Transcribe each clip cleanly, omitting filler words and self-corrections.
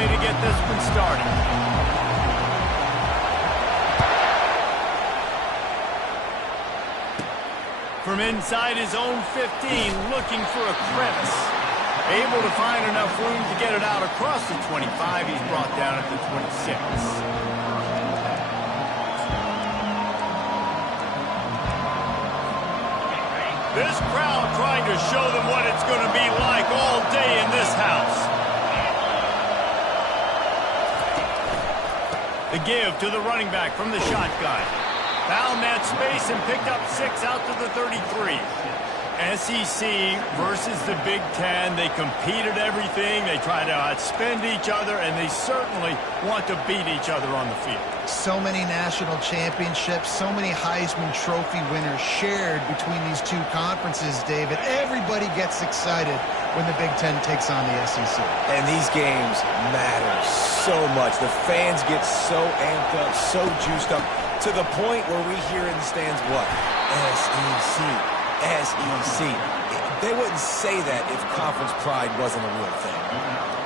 way to get this one started. From inside his own 15, looking for a crevice. Able to find enough room to get it out across the 25. He's brought down at the 26. This crowd trying to show them what it's going to be like all day in this house. The give to the running back from the shotgun. Found that space and picked up 6 out to the 33. SEC versus the Big Ten. They compete at everything. They try to outspend each other, and they certainly want to beat each other on the field. So many national championships, so many Heisman Trophy winners shared between these two conferences, David. Everybody gets excited when the Big Ten takes on the SEC. And these games matter so much. The fans get so amped up, so juiced up, to the point where we hear in the stands what? SEC. SEC. They wouldn't say that if conference pride wasn't a real thing.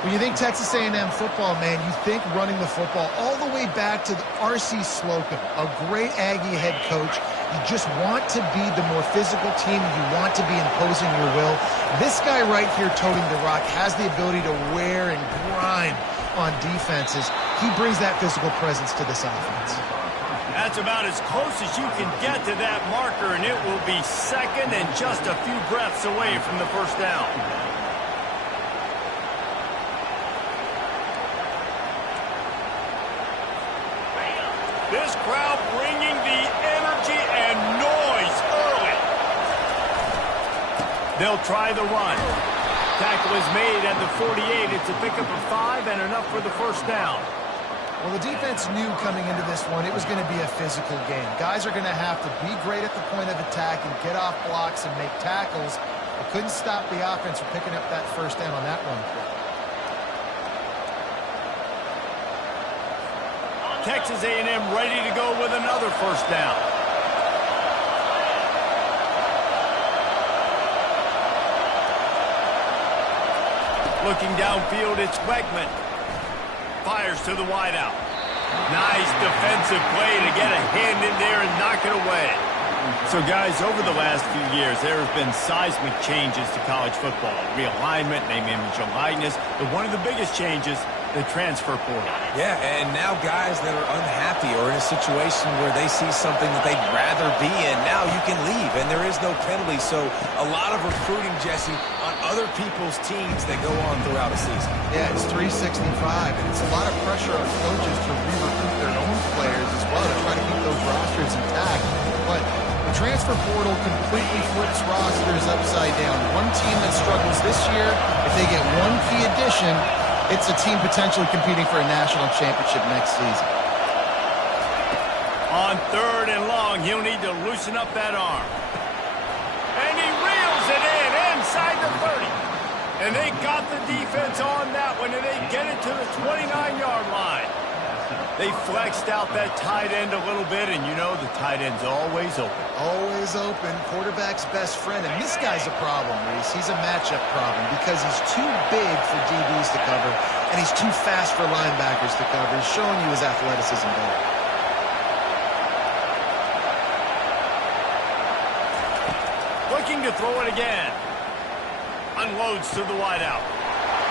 When you think Texas A&M football, man, you think running the football all the way back to R.C. Slocum, a great Aggie head coach. You just want to be the more physical team. You want to be imposing your will. This guy right here toting the rock has the ability to wear and grind on defenses. He brings that physical presence to this offense. That's about as close as you can get to that marker, and it will be second and just a few breaths away from the first down. This crowd bringing the energy and noise early. They'll try the run. Tackle is made at the 48. It's a pickup of 5 and enough for the first down. Well, the defense knew coming into this one it was going to be a physical game. Guys are going to have to be great at the point of attack and get off blocks and make tackles. They couldn't stop the offense from picking up that first down on that run play. Texas A&M ready to go with another first down. Looking downfield, it's Wegman. Fires to the wideout. Nice defensive play to get a hand in there and knock it away. So, guys, over the last few years, there have been seismic changes to college football. Realignment, name, image, and likeness. But one of the biggest changes, the transfer portal. Yeah, and now guys that are unhappy or in a situation where they see something that they'd rather be in, now you can leave, and there is no penalty. So a lot of recruiting, Jesse, on other people's teams that go on throughout a season. Yeah, it's 365, and it's a lot of pressure on coaches to re-recruit their own players as well to try to keep those rosters intact. But the transfer portal completely flips rosters upside down. One team that struggles this year, if they get one key addition, it's a team potentially competing for a national championship next season. On 3rd and long, he'll need to loosen up that arm. And he reels it in inside the 30. And they got the defense on that one, and they get it to the 29-yard line. They flexed out that tight end a little bit, and you know the tight end's always open. Always open. Quarterback's best friend. And this guy's a problem, Reese. He's a matchup problem because he's too big for DBs to cover, and he's too fast for linebackers to cover. He's showing you his athleticism there. Looking to throw it again. Unloads to the wideout.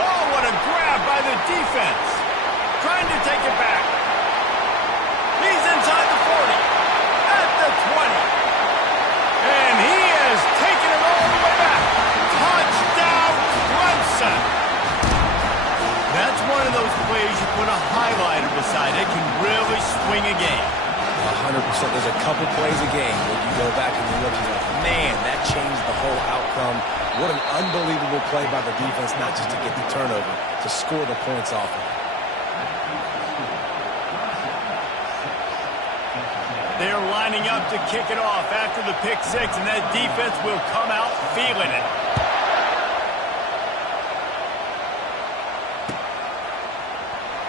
Oh, what a grab by the defense. Trying to take it back. He's inside the 40. At the 20. And he has taken it all the way back. Touchdown, Clemson. That's one of those plays you put a highlighter beside. It can really swing a game. 100%. There's a couple plays a game where you go back and you look and you're like, man, that changed the whole outcome. What an unbelievable play by the defense, not just to get the turnover, to score the points off of it. They're lining up to kick it off after the pick six, and that defense will come out feeling it.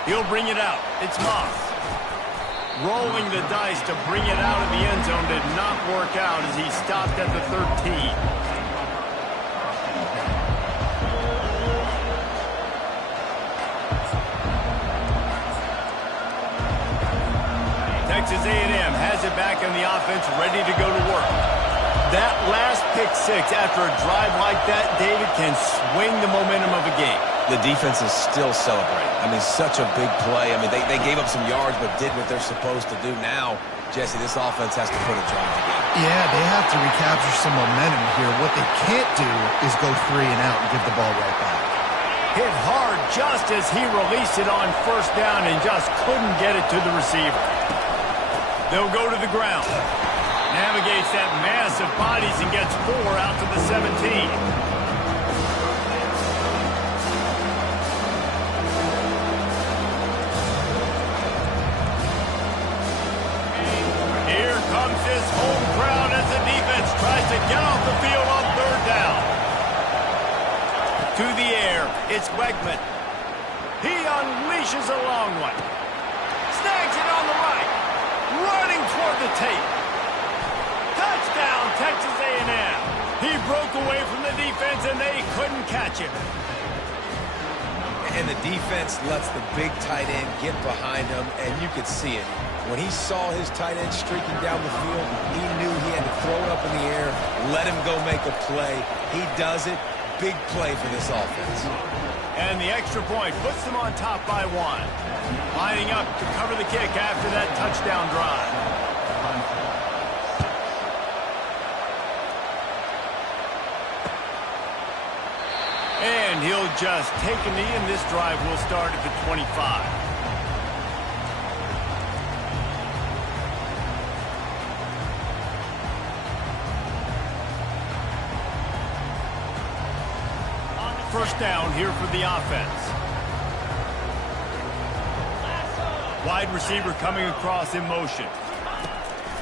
He'll bring it out. It's Moss. Rolling the dice to bring it out of the end zone did not work out as he stopped at the 13. Texas A&M has it back in the offense, ready to go to work. That last pick six after a drive like that, David, can swing the momentum of a game. The defense is still celebrating. I mean, such a big play. I mean, they gave up some yards but did what they're supposed to do. Now, Jesse, this offense has to put a drive together. Yeah, they have to recapture some momentum here. What they can't do is go 3 and out and give the ball right back. Hit hard just as he released it on first down and just couldn't get it to the receiver. They'll go to the ground. Navigates that mass of bodies and gets 4 out to the 17. Here comes his home crowd as the defense tries to get off the field on third down. To the air, it's Wegman. He unleashes a long one. Snags it on the right. Running toward the tape. Touchdown, Texas A&M. He broke away from the defense, and they couldn't catch him. And the defense lets the big tight end get behind him, and you could see it. When he saw his tight end streaking down the field, he knew he had to throw it up in the air, let him go make a play. He does it. Big play for this offense. And the extra point puts them on top by 1. Lining up to cover the kick after that touchdown drive. And he'll just take a knee, and this drive will start at the 25. First down here for the offense. Wide receiver coming across in motion.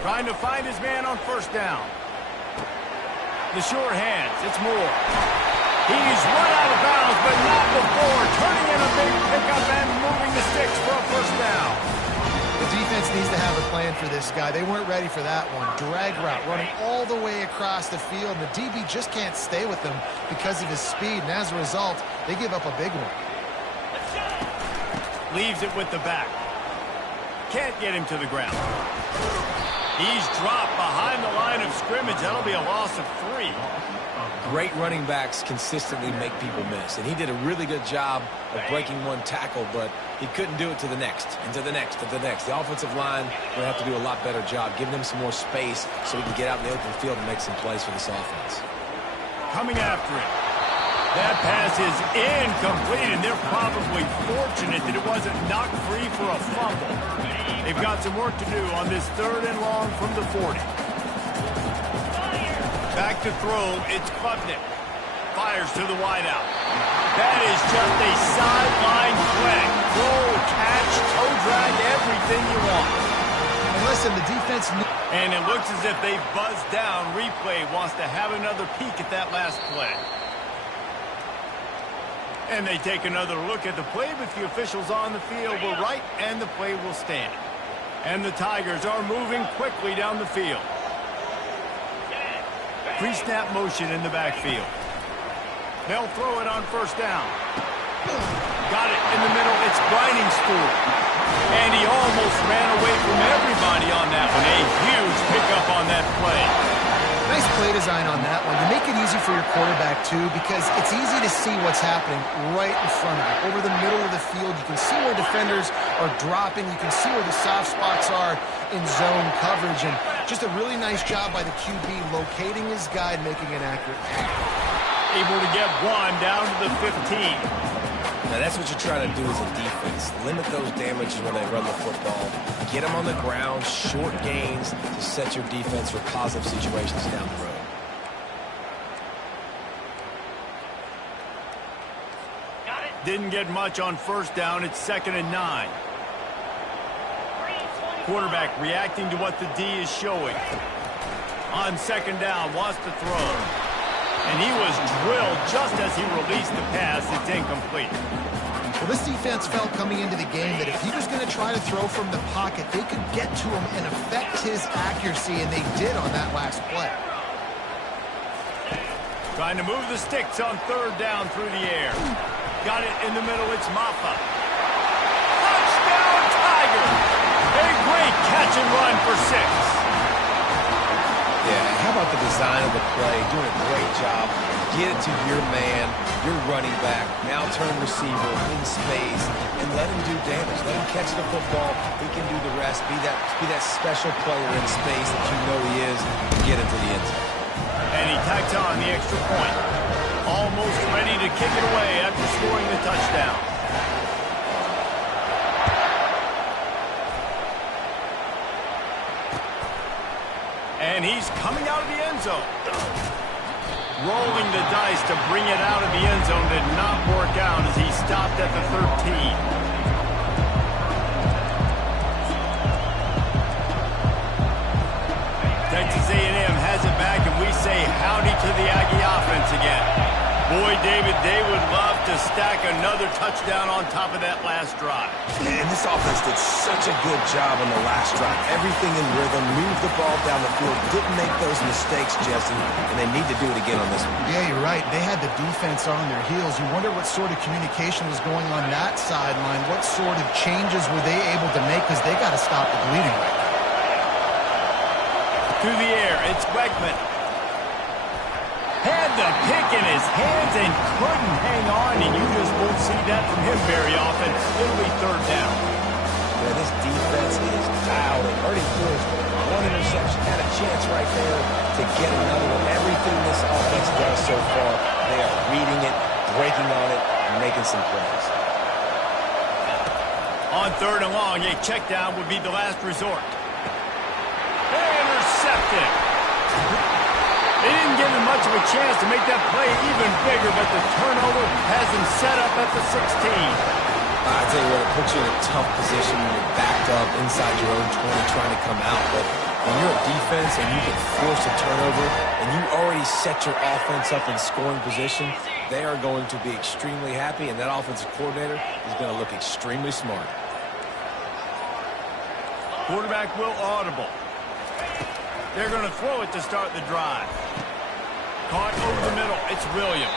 Trying to find his man on first down. The sure hands, it's Moore. He's run out of bounds, but not before turning in a big pickup and moving the sticks for a first down. The defense needs to have a plan for this guy. They weren't ready for that one. Drag route, running all the way across the field. And the DB just can't stay with him because of his speed. And as a result, they give up a big one. Leaves it with the back. Can't get him to the ground. He's dropped behind the line of scrimmage. That'll be a loss of 3. Great running backs consistently make people miss, and he did a really good job of breaking one tackle, but he couldn't do it to the next, and to the next, and to the next. The offensive line will have to do a lot better job, giving them some more space so we can get out in the open field and make some plays for this offense. Coming after it. That pass is incomplete, and they're probably fortunate that it wasn't knocked free for a fumble. They've got some work to do on this 3rd and long from the 40. Back to throw, it's Klubnik. Fires to the wideout. That is just a sideline play. Throw, catch, toe drag, everything you want. And listen, the defense... And it looks as if they've buzzed down. Replay wants to have another peek at that last play. And they take another look at the play, but the officials on the field were right, and the play will stand. And the Tigers are moving quickly down the field. Pre-snap motion in the backfield. They'll throw it on first down. Got it in the middle. It's Briningspool. And he almost ran away from everybody on that one. A huge pickup on that play. Nice play design on that one. You make it easy for your quarterback, too, because it's easy to see what's happening right in front of you. Over the middle of the field, you can see where defenders are dropping. You can see where the soft spots are in zone coverage. And just a really nice job by the QB locating his guy and making an accurate pass. Able to get 1 down to the 15. Now, that's what you're trying to do as a defense. Limit those damages when they run the football. Get them on the ground, short gains to set your defense for positive situations down the road. Didn't get much on first down. It's 2nd and 9. Quarterback reacting to what the D is showing. On 2nd down, wants to throw. And he was drilled just as he released the pass. It's incomplete. Well, this defense felt coming into the game that if he was going to try to throw from the pocket, they could get to him and affect his accuracy, and they did on that last play. Trying to move the sticks on 3rd down through the air. Got it in the middle. It's Maffa. Touchdown, Tigers! A great catch and run for 6. Yeah, how about the design of the play? Doing a great job. Get it to your man, your running back, now turn receiver in space, and let him do damage. Let him catch the football. He can do the rest. Be that special player in space that you know he is, and get into the end zone. And he tacks on the extra point. Almost ready to kick it away after scoring the touchdown. And he's coming out of the end zone. Rolling the dice to bring it out of the end zone did not work out as he stopped at the 13. Texas A&M has it back, and we say howdy to the Aggie offense again. Boy, David, they would love to stack another touchdown on top of that last drive. And this offense did such a good job on the last drive. Everything in rhythm, moved the ball down the field, didn't make those mistakes, Jesse, and they need to do it again on this one. Yeah, you're right. They had the defense on their heels. You wonder what sort of communication was going on that sideline. What sort of changes were they able to make, because they got to stop the bleeding right now. Through the air, it's Wegman. Had the pick in his hands and couldn't hang on, and you just won't see that from him very often. It'll be third down. Yeah, this defense is dialed in. Already forced one interception, had a chance right there to get another one. Everything this offense does so far, they are reading it, breaking on it, and making some plays. On third and long, a check down would be the last resort. Intercepted. They didn't give him much of a chance to make that play even bigger, but the turnover has him set up at the 16. I tell you what, it puts you in a tough position when you're backed up inside your own 20 trying to come out. But when you're a defense and you get forced a turnover and you already set your offense up in scoring position, they are going to be extremely happy, and that offensive coordinator is going to look extremely smart. Quarterback will audible. They're going to throw it to start the drive. Caught over the middle. It's Williams.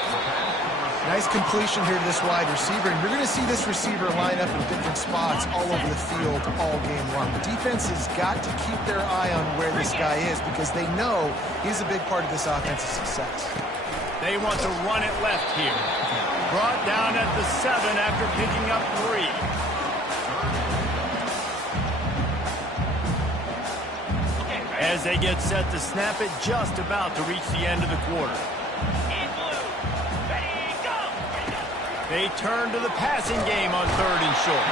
Nice completion here to this wide receiver. And you're going to see this receiver line up in different spots all over the field all game long. The defense has got to keep their eye on where this guy is, because they know he's a big part of this offensive success. They want to run it left here. Brought down at the 7 after picking up 3. As they get set to snap it, just about to reach the end of the quarter. They turn to the passing game on third and short.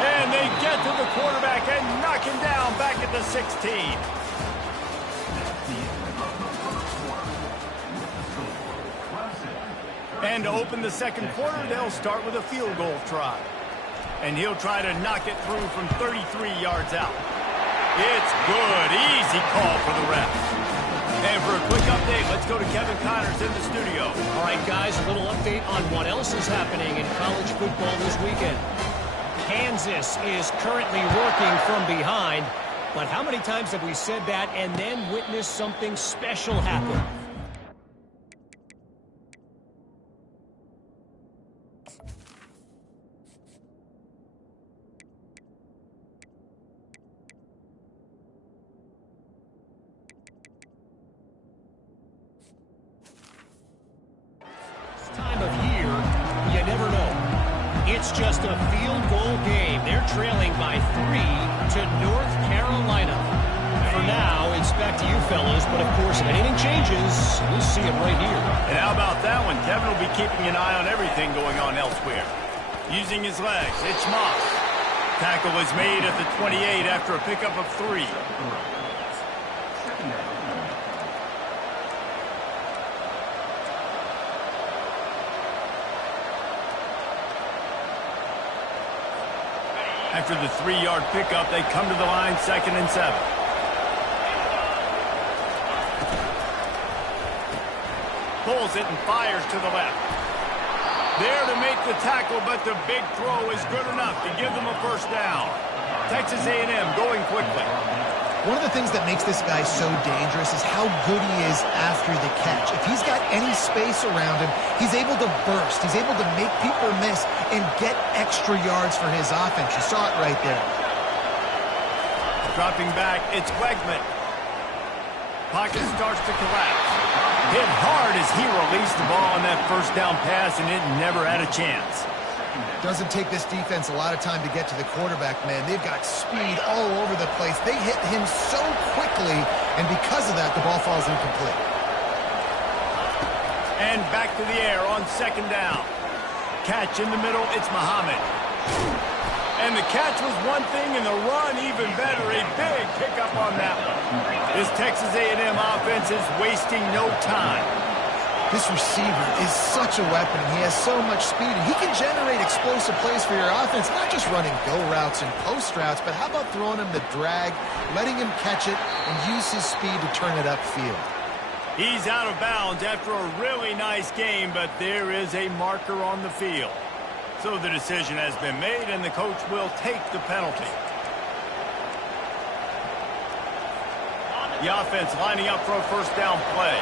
And they get to the quarterback and knock him down back at the 16. And to open the second quarter, they'll start with a field goal try. And he'll try to knock it through from 33 yards out. It's good. Easy call for the ref. And for a quick update, let's go to Kevin Connors in the studio. All right, guys, a little update on what else is happening in college football this weekend. Kansas is currently working from behind, but how many times have we said that and then witnessed something special happen? Time of year, you never know. It's just a field goal game. They're trailing by 3 to North Carolina. For now, it's back to you fellas, but of course, if anything changes, we'll see it right here. And how about that one? Kevin will be keeping an eye on everything going on elsewhere. Using his legs, it's Moss. Tackle was made at the 28 after a pickup of 3. After the 3-yard pickup, they come to the line, 2nd and 7. Pulls it and fires to the left. There to make the tackle, but the big throw is good enough to give them a first down. Texas A&M going quickly. One of the things that makes this guy so dangerous is how good he is after the catch. If he's got any space around him, he's able to burst. He's able to make people miss and get extra yards for his offense. You saw it right there. Dropping back, it's Wegman. Pocket starts to collapse. Hit hard as he released the ball on that first down pass, and it never had a chance. Doesn't take this defense a lot of time to get to the quarterback, man. They've got speed all over the place. They hit him so quickly, and because of that, the ball falls incomplete. And back to the air on second down. Catch in the middle, it's Muhammad. And the catch was one thing, and the run even better. A big pickup on that one. This Texas A&M offense is wasting no time. This receiver is such a weapon. He has so much speed, and he can generate explosive plays for your offense, not just running go routes and post routes, but how about throwing him the drag, letting him catch it, and use his speed to turn it upfield. He's out of bounds after a really nice game, but there is a marker on the field. So the decision has been made, and the coach will take the penalty. The offense lining up for a first down play.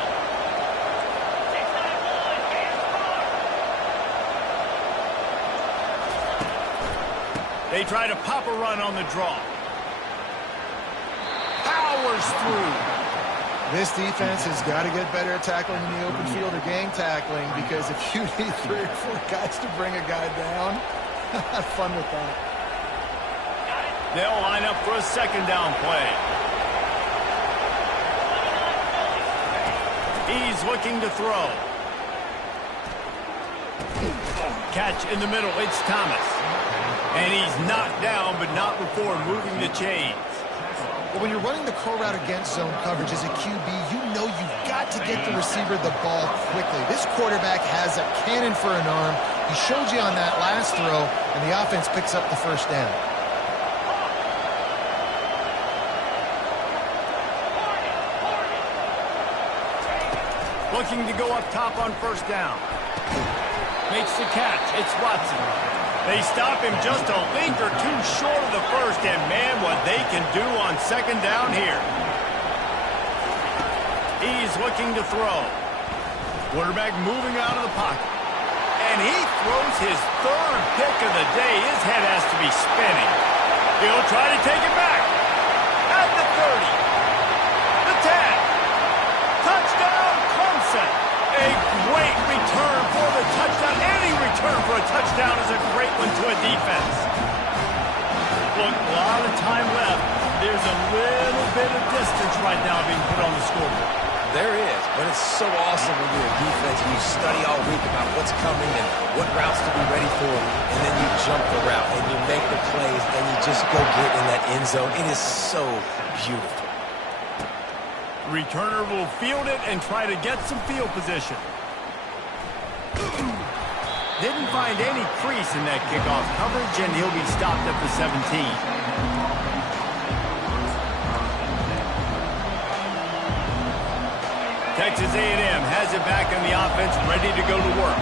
They try to pop a run on the draw. Powers through. This defense has got to get better at tackling in the open field or gang tackling, because if you need 3 or 4 guys to bring a guy down, have fun with that. They'll line up for a second down play. He's looking to throw. Catch in the middle, it's Thomas. And he's knocked down, but not before moving the chains. But when you're running the curl route against zone coverage as a QB, you know you've got to get the receiver the ball quickly. This quarterback has a cannon for an arm. He showed you on that last throw, and the offense picks up the first down. Looking to go up top on first down. Makes the catch. It's Watson. They stop him just a link or two short of the first, and man, what they can do on second down here. He's looking to throw. Quarterback moving out of the pocket. And he throws his third pick of the day. His head has to be spinning. He'll try to take it back. At the 30. The 10. Touchdown, Clemson. A great return for the touchdown. Any return for a touchdown is a great one to a defense. Look, a lot of time left. There's a little bit of distance right now being put on the scoreboard. There is, but it's so awesome when you're a defense and you study all week about what's coming and what routes to be ready for, and then you jump the route and you make the plays and you just go get in that end zone. It is so beautiful. Returner will field it and try to get some field position. Didn't find any crease in that kickoff coverage, and he'll be stopped at the 17. Texas A&M has it back in the offense, ready to go to work.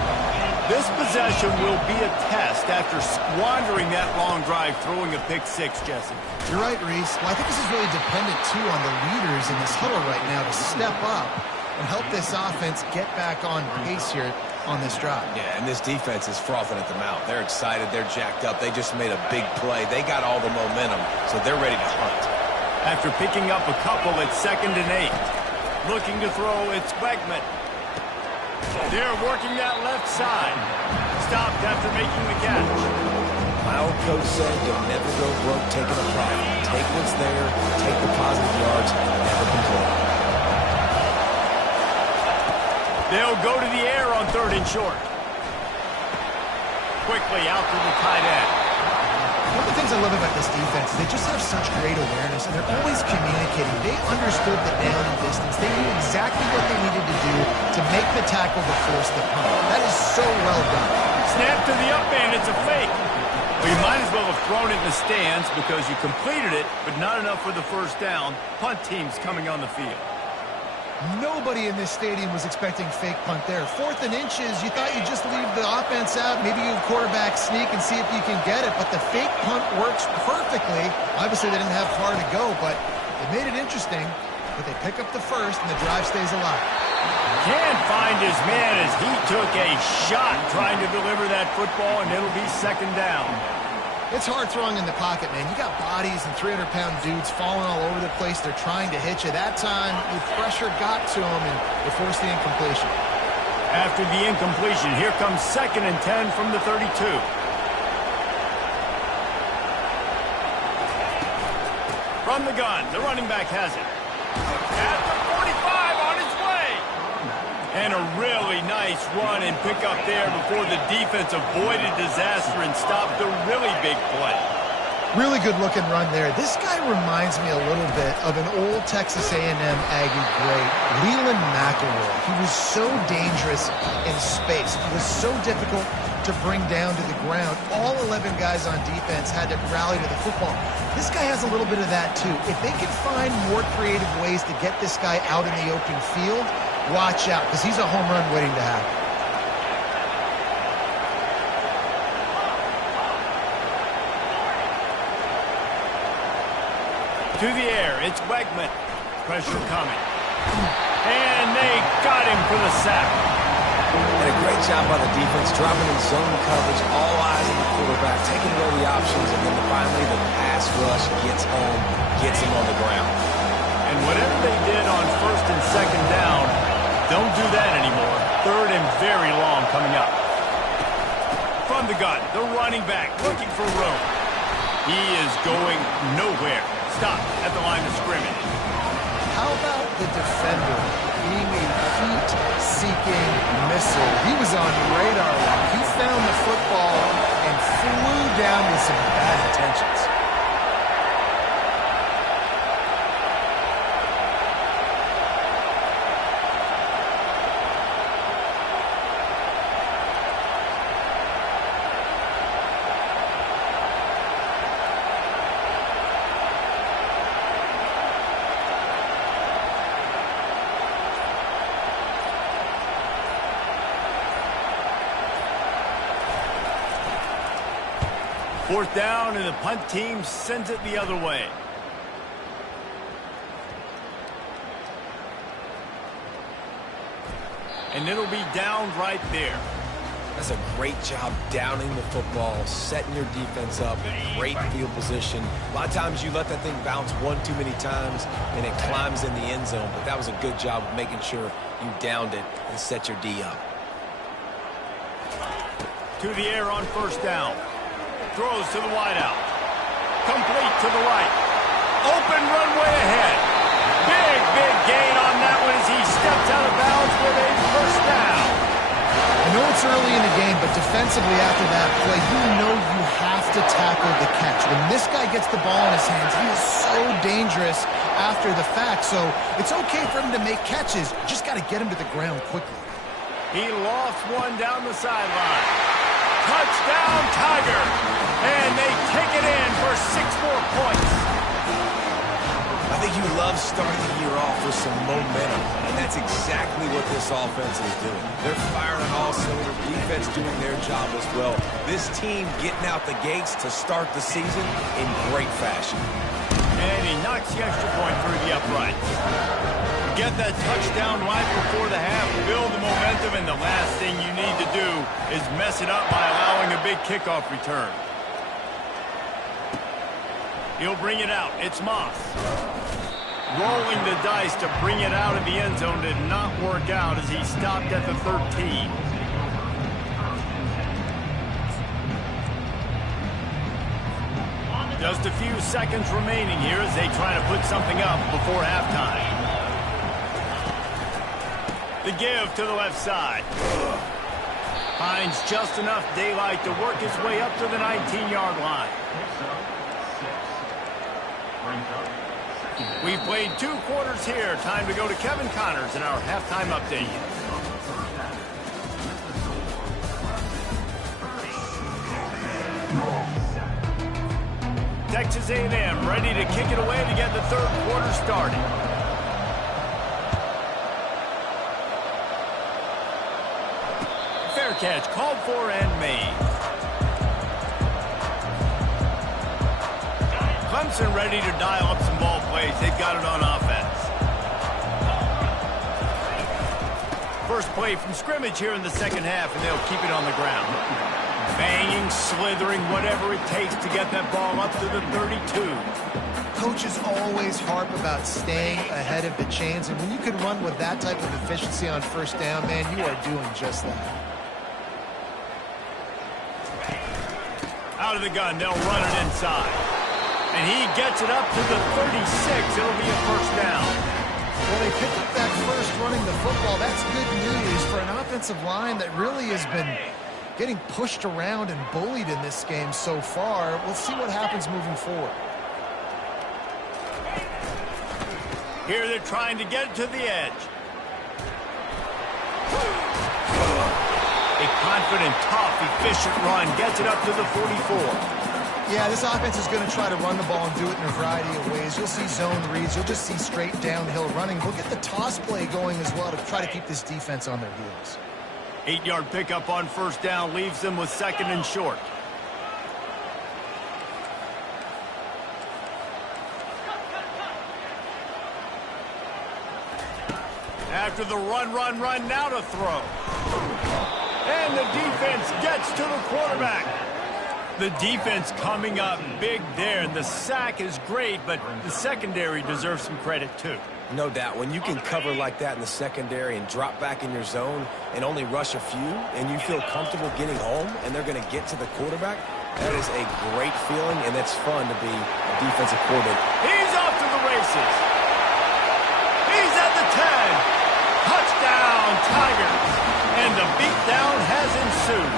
This possession will be a test after squandering that long drive, throwing a pick six, Jesse. You're right, Reese. Well, I think this is really dependent, too, on the leaders in this huddle right now to step up and help this offense get back on pace here on this drive. Yeah, and this defense is frothing at the mouth. They're excited. They're jacked up. They just made a big play. They got all the momentum, so they're ready to hunt. After picking up a couple, it's 2nd and 8. Looking to throw, it's Wegman. They're working that left side. Stopped after making the catch. My old coach said you'll never go broke taking a profit. Take what's there, take the positive yards, and never complain. They'll go to the air on 3rd and short. Quickly out to the tight end. One of the things I love about this defense is they just have such great awareness, and they're always communicating. They understood the down and distance. They knew exactly what they needed to do to make the tackle to force the punt. That is so well done. Snap to the up man. It's a fake. Well, you might as well have thrown it in the stands because you completed it, but not enough for the first down. Punt team's coming on the field. Nobody in this stadium was expecting fake punt there. 4th and inches, you thought you'd just leave the offense out, maybe you quarterback sneak and see if you can get it, but the fake punt works perfectly. Obviously, they didn't have far to go, but it made it interesting. But they pick up the first, and the drive stays alive. Can't find his man as he took a shot trying to deliver that football, and it'll be 2nd down. It's hard throwing in the pocket, man. You got bodies and 300-pound dudes falling all over the place. They're trying to hit you. That time, the pressure got to them, and they forced the incompletion. After the incompletion, here comes 2nd and 10 from the 32. From the gun, the running back has it. At the 45, on its way. And a really nice run and pick up there before the defense avoided disaster and stopped a really big play. Really good-looking run there. This guy reminds me a little bit of an old Texas A&M Aggie great, Leland McElroy. He was so dangerous in space. He was so difficult to bring down to the ground. All 11 guys on defense had to rally to the football. This guy has a little bit of that, too. If they can find more creative ways to get this guy out in the open field, watch out, because he's a home run waiting to happen. To the air, it's Wegman. Pressure coming. And they got him for the sack. And a great job by the defense, dropping in zone coverage, all eyes on the quarterback, taking away the options, and then finally the pass rush gets home, gets him on the ground. And whatever they did on 1st and 2nd down, don't do that anymore. 3rd and very long coming up. From the gun, the running back looking for room. He is going nowhere. Stop at the line of scrimmage. How about the defender being a heat-seeking missile? He was on radar lock. He found the football and flew down with some bad intentions. Fourth down, and the punt team sends it the other way. And it'll be down right there. That's a great job downing the football, setting your defense up, great field position. A lot of times you let that thing bounce one too many times, and it climbs in the end zone. But that was a good job of making sure you downed it and set your D up. To the air on 1st down. Throws to the wideout. Complete to the right. Open runway ahead. Big gain on that one as he steps out of bounds with a 1st down. I know it's early in the game, but defensively after that play, you know you have to tackle the catch. When this guy gets the ball in his hands, he is so dangerous after the fact. So it's okay for him to make catches. You just got to get him to the ground quickly. He lofts one down the sideline. Touchdown, Tiger. And they take it in for 6 more points. I think you love starting the year off with some momentum, and that's exactly what this offense is doing. They're firing on all cylinders, defense doing their job as well. This team getting out the gates to start the season in great fashion. And he knocks the extra point through the uprights. Get that touchdown right before the half, build the momentum, and the last thing you need to do is mess it up by allowing a big kickoff return. He'll bring it out. It's Moss. Rolling the dice to bring it out of the end zone did not work out as he stopped at the 13. Just a few seconds remaining here as they try to put something up before halftime. The give to the left side. Finds just enough daylight to work his way up to the 19-yard line. We've played 2 quarters here. Time to go to Kevin Connors in our halftime update. Texas A&M ready to kick it away to get the 3rd quarter started. Fair catch called for and made. Clemson ready to dial up some ball plays. They've got it on offense. First play from scrimmage here in the 2nd half, and they'll keep it on the ground. Banging, slithering, whatever it takes to get that ball up to the 32. Coaches always harp about staying ahead of the chains, and when you can run with that type of efficiency on first down, man, you are doing just that. Out of the gun, they'll run it inside. And he gets it up to the 36. It'll be a first down. Well, they picked up that first running the football. That's good news for an offensive line that really has been getting pushed around and bullied in this game so far. We'll see what happens moving forward. Here they're trying to get it to the edge. A confident, tough, efficient run gets it up to the 44. Yeah, this offense is going to try to run the ball and do it in a variety of ways. You'll see zone reads. You'll just see straight downhill running. We'll get the toss play going as well to try to keep this defense on their heels. 8-yard pickup on first down leaves them with second and short. After the run, now to throw. And the defense gets to the quarterback. The defense coming up big there, and the sack is great, but the secondary deserves some credit too. No doubt. When you can cover like that in the secondary and drop back in your zone and only rush a few, and you feel comfortable getting home, and they're going to get to the quarterback, that is a great feeling, and that's fun to be a defensive coordinator. He's off to the races. He's at the 10. Touchdown, Tigers. And the beatdown has ensued.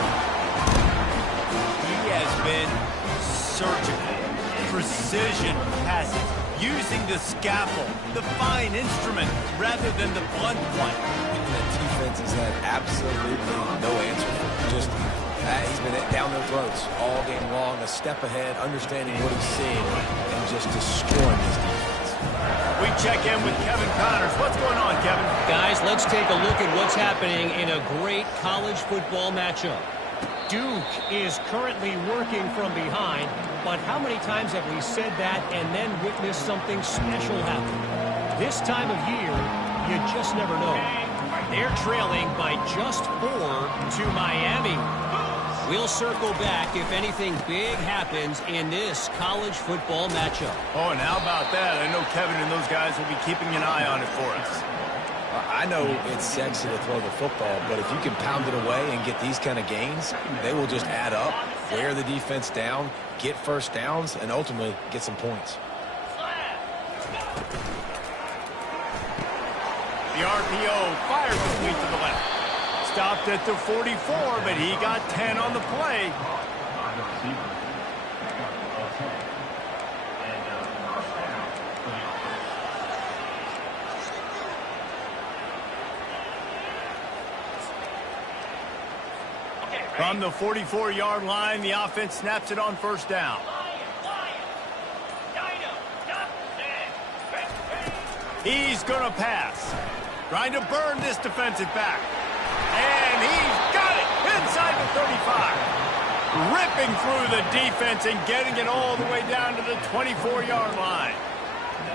He has been surgical, precision passing, using the scalpel, the fine instrument, rather than the blunt one. The defense has had absolutely no answer for him. Just, he's been down their throats all game long, a step ahead, understanding what he's seeing, and just destroying his defense. We check in with Kevin Connors. What's going on, Kevin? Guys, let's take a look at what's happening in a great college football matchup. Duke is currently working from behind, but how many times have we said that and then witnessed something special happen? This time of year, you just never know. They're trailing by just 4 to Miami. We'll circle back if anything big happens in this college football matchup. Oh, and how about that? I know Kevin and those guys will be keeping an eye on it for us. I know it's sexy to throw the football, but if you can pound it away and get these kind of gains, they will just add up, wear the defense down, get first downs, and ultimately get some points. The RPO fires the sweep to the left. Stopped at the 44, but he got 10 on the play. From the 44-yard line, the offense snaps it on first down. He's going to pass. Trying to burn this defensive back. And he's got it inside the 35. Ripping through the defense and getting it all the way down to the 24-yard line.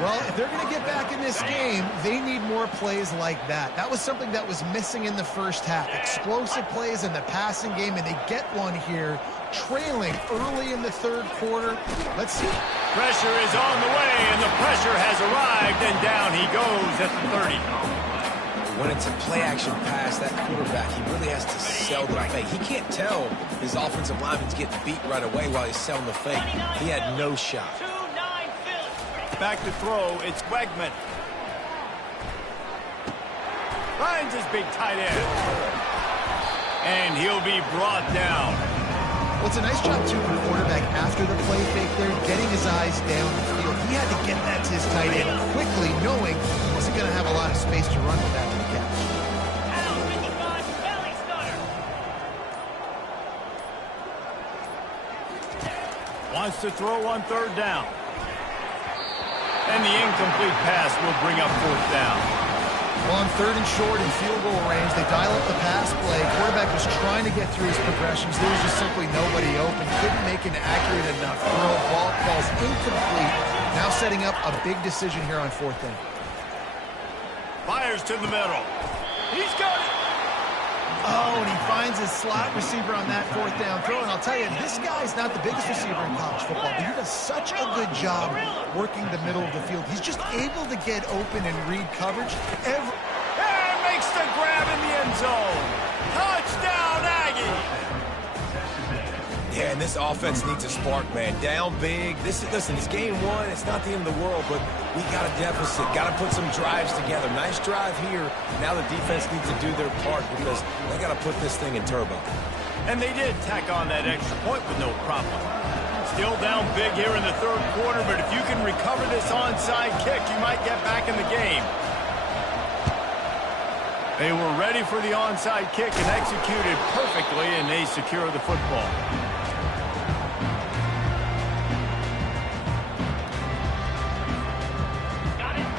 Well, if they're going to get back in this game, they need more plays like that. That was something that was missing in the first half. Explosive plays in the passing game, and they get one here, trailing early in the third quarter. Let's see. Pressure is on the way, and the pressure has arrived, and down he goes at the 30. When it's a play-action pass, that quarterback, he really has to sell the fake. He can't tell his offensive lineman's getting beat right away while he's selling the fake. He had no shot. Back to throw, it's Wegman. Finds his big tight end. And he'll be brought down. Well, it's a nice job, too, for the quarterback after the play fake there, getting his eyes down the field. He had to get that to his tight end quickly, knowing he wasn't going to have a lot of space to run with after the catch. Wants to throw on third down. And the incomplete pass will bring up fourth down. Well, on third and short in field goal range, they dial up the pass play. Quarterback was trying to get through his progressions. There was just simply nobody open. Couldn't make an accurate enough throw. Ball falls incomplete. Now setting up a big decision here on fourth down. Fires to the middle. He's got it. Oh, and he finds his slot receiver on that fourth down throw. And I'll tell you, this guy's not the biggest receiver in college football, but he does such a good job working the middle of the field. He's just able to get open and read coverage. And makes the grab in the end zone. Touchdown, Aggie! Yeah, and this offense needs a spark, man. Down big. Listen, it's game one. It's not the end of the world, but we got a deficit. Got to put some drives together. Nice drive here. Now the defense needs to do their part because they got to put this thing in turbo. And they did tack on that extra point with no problem. Still down big here in the third quarter, but if you can recover this onside kick, you might get back in the game. They were ready for the onside kick and executed perfectly, and they secure the football.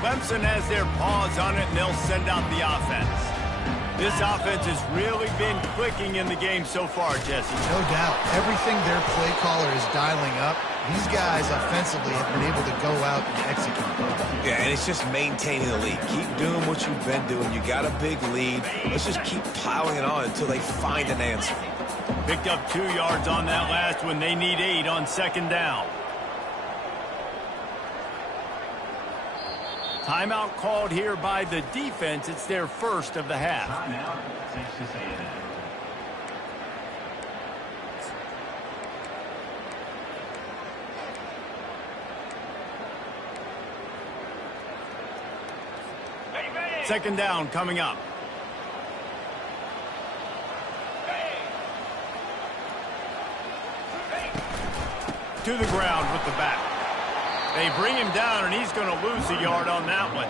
Clemson has their paws on it, and they'll send out the offense. This offense has really been clicking in the game so far, Jesse. No doubt. Everything their play caller is dialing up, these guys offensively have been able to go out and execute. Yeah, and it's just maintaining the lead. Keep doing what you've been doing. You got a big lead. Let's just keep piling it on until they find an answer. Picked up 2 yards on that last one. They need 8 on second down. Timeout called here by the defense. It's their first of the half. Second down coming up. To the ground with the back. They bring him down, and he's going to lose a yard on that one.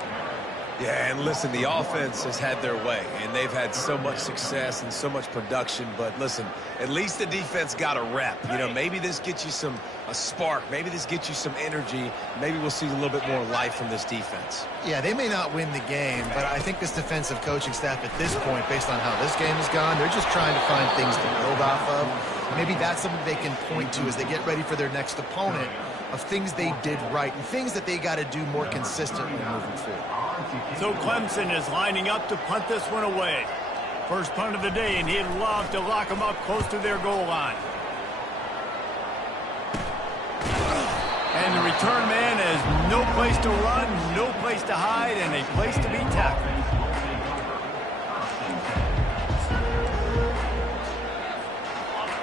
Yeah, and listen, the offense has had their way, and they've had so much success and so much production. But listen, at least the defense got a rep. You know, maybe this gets you a spark. Maybe this gets you some energy. Maybe we'll see a little bit more life from this defense. Yeah, they may not win the game, but I think this defensive coaching staff at this point, based on how this game has gone, they're just trying to find things to build off of. Maybe that's something they can point to as they get ready for their next opponent, of things they did right and things that they got to do more consistently moving forward. So Clemson is lining up to punt this one away. First punt of the day, and he'd love to lock them up close to their goal line. And the return man has no place to run, no place to hide, and a place to be tackled.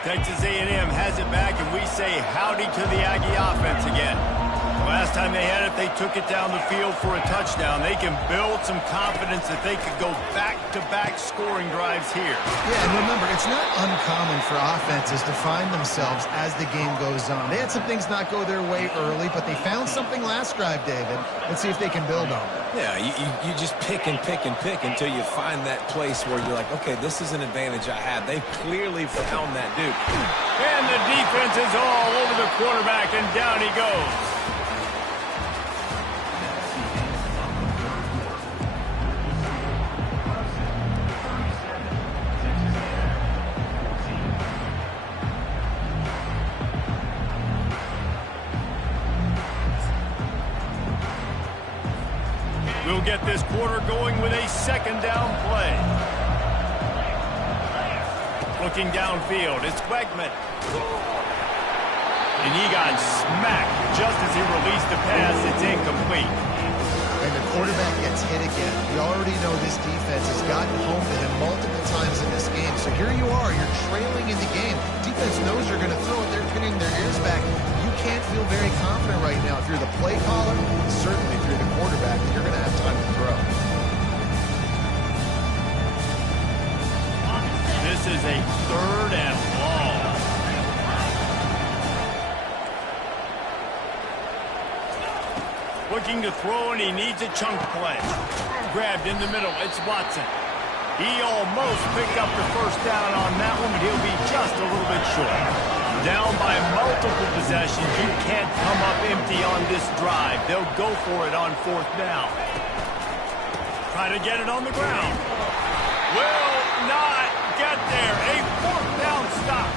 Texas A&M has it back, and we say howdy to the Aggie offense again. The last time they had it, they took it down the field for a touchdown. They can build some confidence that they could go back-to-back scoring drives here. Yeah, and remember, it's not uncommon for offenses to find themselves as the game goes on. They had some things not go their way early, but they found something last drive, David. Let's see if they can build on it. Yeah, you just pick and pick and pick until you find that place where you're like, okay, this is an advantage I have. They clearly found that dude. And the defense is all over the quarterback, and down he goes. We'll get this quarter going with a second down play. Looking downfield, it's Wegman. And he got smacked just as he released the pass. It's incomplete. And the quarterback gets hit again. We already know this defense has gotten home to him multiple times in this game. So here you are, you're trailing in the game. Defense knows you're going to throw it. They're pinning their ears back. You can't feel very confident right now if you're the play caller, certainly if you're the quarterback, that you're going to have time to throw. This is a third and long. Looking to throw, and he needs a chunk play. Grabbed in the middle. It's Watson. He almost picked up the first down on that one, but he'll be just a little bit short. Down by multiple possessions. You can't come up empty on this drive. They'll go for it on fourth down. Try to get it on the ground. Will not get there. A fourth down stop.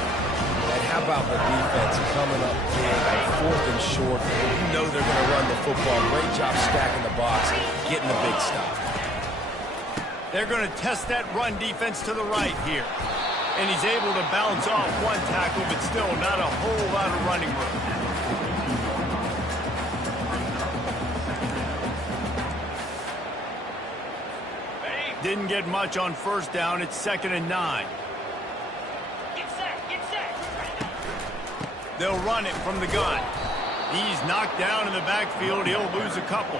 And how about the defense coming up big on fourth and short? You know they're going to run the football. Great job stacking the box, getting the big stop. They're going to test that run defense to the right here. And he's able to bounce off one tackle, but still not a whole lot of running room. Didn't get much on first down. It's 2nd and 9. Get set, get set. They'll run it from the gun. He's knocked down in the backfield. He'll lose a couple.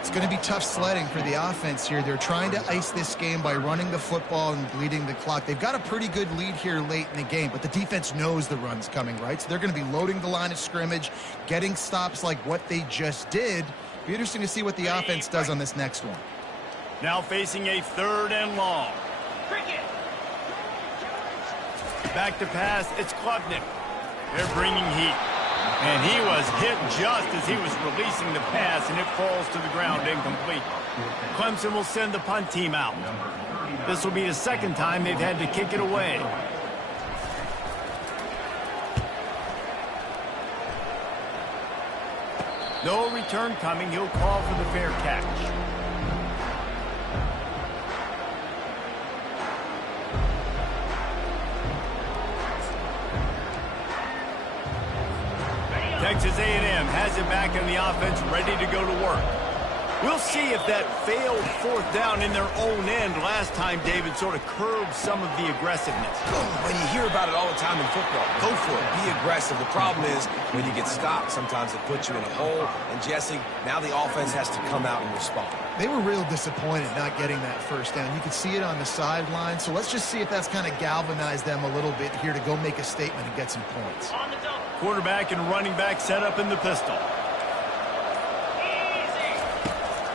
It's going to be tough sledding for the offense here. They're trying to ice this game by running the football and bleeding the clock. They've got a pretty good lead here late in the game, but the defense knows the run's coming, right? So they're going to be loading the line of scrimmage, getting stops like what they just did. Be interesting to see what the offense does on this next one. Now facing a 3rd and long. Back to pass, it's Klubnik. They're bringing heat. And he was hit just as he was releasing the pass, and it falls to the ground incomplete. Clemson will send the punt team out. This will be the 2nd time they've had to kick it away. No return coming. He'll call for the fair catch. Texas A&M has it back in the offense, ready to go to work. We'll see if that failed 4th down in their own end last time, David, sort of curbed some of the aggressiveness. When you hear about it all the time in football, go for it. Be aggressive. The problem is when you get stopped, sometimes it puts you in a hole. And, Jesse, now the offense has to come out and respond. They were real disappointed not getting that 1st down. You could see it on the sideline. So let's just see if that's kind of galvanized them a little bit here to go make a statement and get some points. Quarterback and running back set up in the pistol.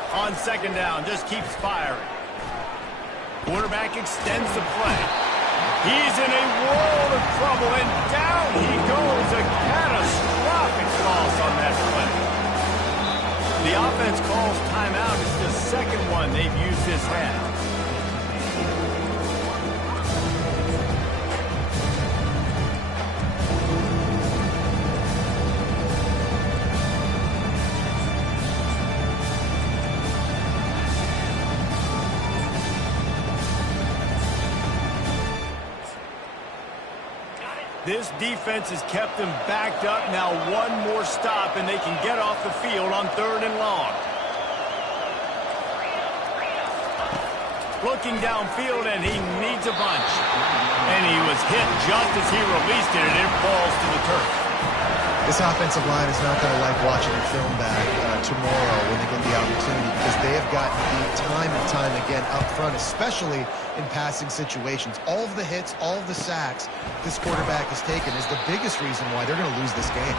On 2nd down, just keeps firing. Quarterback extends the play. He's in a world of trouble, and down he goes. A catastrophic loss on that play. The offense calls timeout. It's the 2nd one they've used this half. This defense has kept them backed up. Now one more stop, and they can get off the field on 3rd and long. Looking downfield, and he needs a bunch. And he was hit just as he released it, and it falls to the turf. This offensive line is not going to like watching the film back tomorrow when they get the opportunity, because they have gotten beat time and time again up front, especially in passing situations. All of the hits, all of the sacks this quarterback has taken is the biggest reason why they're going to lose this game.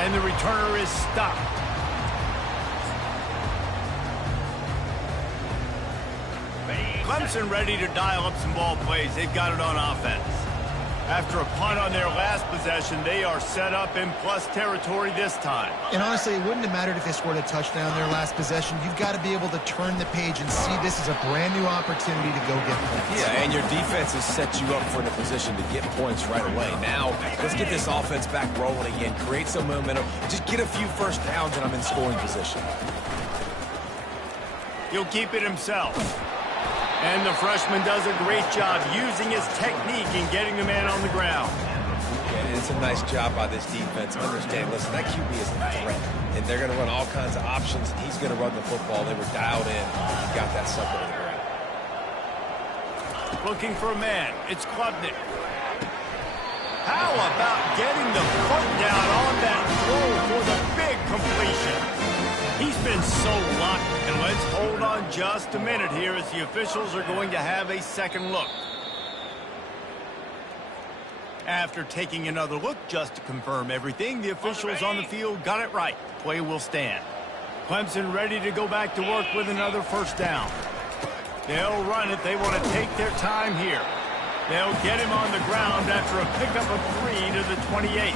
And the returner is stopped. Clemson ready to dial up some ball plays. They've got it on offense. After a punt on their last possession, they are set up in plus territory this time. And honestly, it wouldn't have mattered if they scored a touchdown their last possession. You've got to be able to turn the page and see this as a brand new opportunity to go get points. Yeah, and your defense has set you up for the position to get points right away. Now, let's get this offense back rolling again, create some momentum, just get a few 1st downs, and I'm in scoring position. He'll keep it himself. And the freshman does a great job using his technique and getting the man on the ground. And it's a nice job by this defense. Understand, listen, that QB is a threat. And they're going to run all kinds of options, and he's going to run the football. They were dialed in. He got that sucker to the ground. Looking for a man. It's Klubnik. How about getting the foot down on that throw for the big completion? He's been so lucky, and let's hold on just a minute here as the officials are going to have a 2nd look. After taking another look just to confirm everything, the officials on the field got it right. Play will stand. Clemson ready to go back to work with another 1st down. They'll run it. They want to take their time here. They'll get him on the ground after a pickup of 3 to the 28.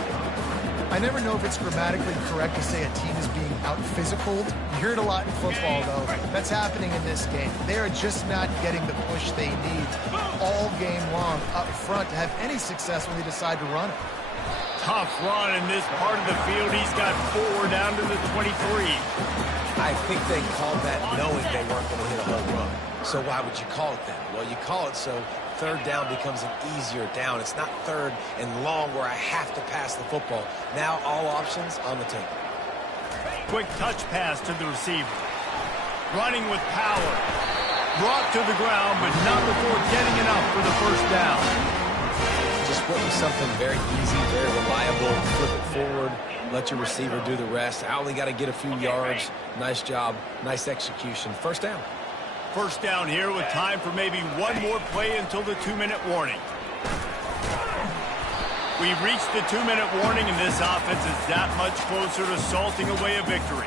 I never know if it's grammatically correct to say a team is being out-physicaled. You hear it a lot in football, though. That's happening in this game. They are just not getting the push they need all game long up front to have any success when they decide to run it. Tough run in this part of the field. He's got 4 down to the 23. I think they called that knowing they weren't going to hit a home run. So why would you call it that? Well, you call it so third down becomes an easier down. It's not third and long where I have to pass the football. Now all options on the table. Quick touch pass to the receiver. Running with power. Brought to the ground, but not before getting enough for the first down. Just went with something very easy, very reliable. Flip it forward. Let your receiver do the rest. I only got to get a few yards. Nice job. Nice execution. First down. First down here with time for maybe one more play until the 2-minute warning. We've reached the 2-minute warning, and this offense is that much closer to salting away a victory.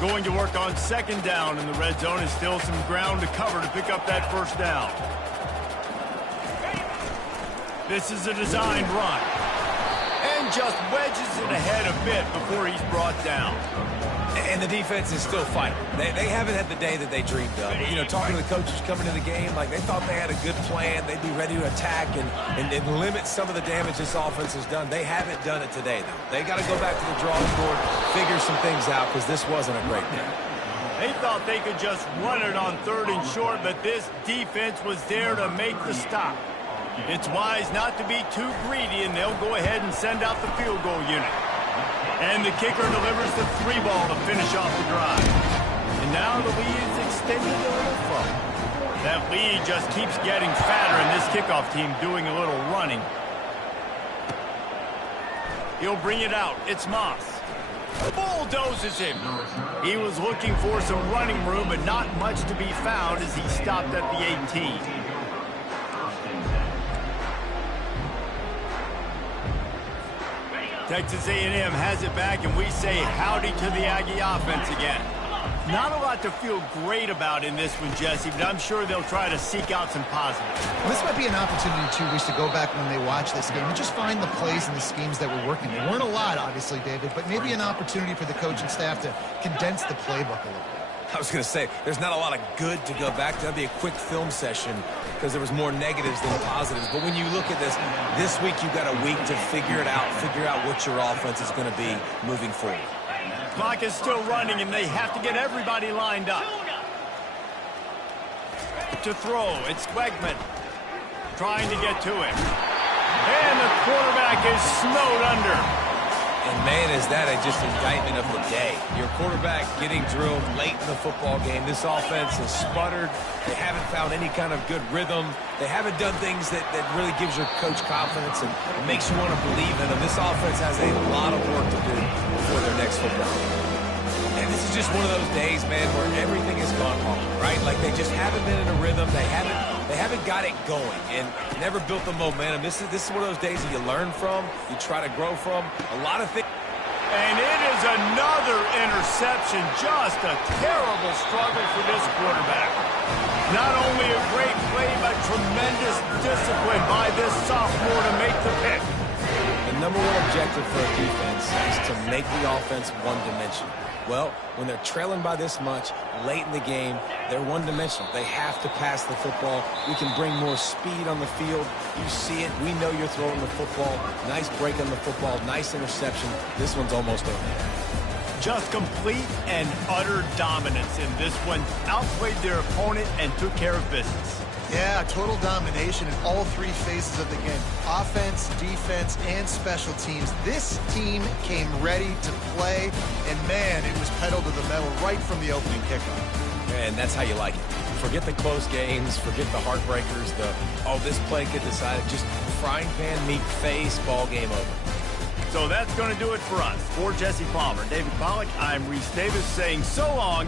Going to work on second down, and the red zone is still some ground to cover to pick up that first down. This is a designed run. And just wedges it ahead a bit before he's brought down. And the defense is still fighting. They haven't had the day that they dreamed of. You know, talking to the coaches coming into the game, like they thought they had a good plan. They'd be ready to attack and limit some of the damage this offense has done. They haven't done it today, though. They got to go back to the drawing board, figure some things out, because this wasn't a great day. They thought they could just run it on third and short, but this defense was there to make the stop. It's wise not to be too greedy, and they'll go ahead and send out the field goal unit. And the kicker delivers the 3-ball to finish off the drive. And now the lead is extended a little further. That lead just keeps getting fatter, and this kickoff team doing a little running. He'll bring it out. It's Moss. Bulldozes him. He was looking for some running room, but not much to be found as he stopped at the 18. Texas A&M has it back, and we say howdy to the Aggie offense again. Not a lot to feel great about in this one, Jesse, but I'm sure they'll try to seek out some positives. Well, this might be an opportunity, too, Reese, to go back when they watch this game and just find the plays and the schemes that were working. There weren't a lot, obviously, David, but maybe an opportunity for the coaching staff to condense the playbook a little bit. I was going to say, there's not a lot of good to go back to. That'd be a quick film session because there was more negatives than positives. But when you look at this week you've got a week to figure it out, figure out what your offense is going to be moving forward. Clock is still running, and they have to get everybody lined up. To throw, it's Wegman trying to get to him. And the quarterback is snowed under. And, man, is that just indictment of the day. Your quarterback getting drilled late in the football game. This offense has sputtered. They haven't found any kind of good rhythm. They haven't done things that really gives your coach confidence and makes you want to believe in them. This offense has a lot of work to do before their next football game. And this is just one of those days, man, where everything has gone wrong, right? Like they just haven't been in a rhythm. They haven't got it going and never built the momentum. This is one of those days that you learn from, you try to grow from. A lot of things. And it is another interception. Just a terrible struggle for this quarterback. Not only a great play, but tremendous discipline by this sophomore to make the pick. The number one objective for a defense is to make the offense one-dimensional. Well, when they're trailing by this much late in the game, they're one-dimensional. They have to pass the football. We can bring more speed on the field. You see it. We know you're throwing the football. Nice break on the football. Nice interception. This one's almost over. Just complete and utter dominance in this one. Outplayed their opponent and took care of business. Yeah, total domination in all three phases of the game. Offense, defense, and special teams. This team came ready to play, and, man, it was pedal to the metal right from the opening kickoff. And that's how you like it. Forget the close games. Forget the heartbreakers. This play could decide. Just frying pan, meat face, ball game over. So that's going to do it for us. For Jesse Palmer, David Pollack, I'm Reese Davis saying so long.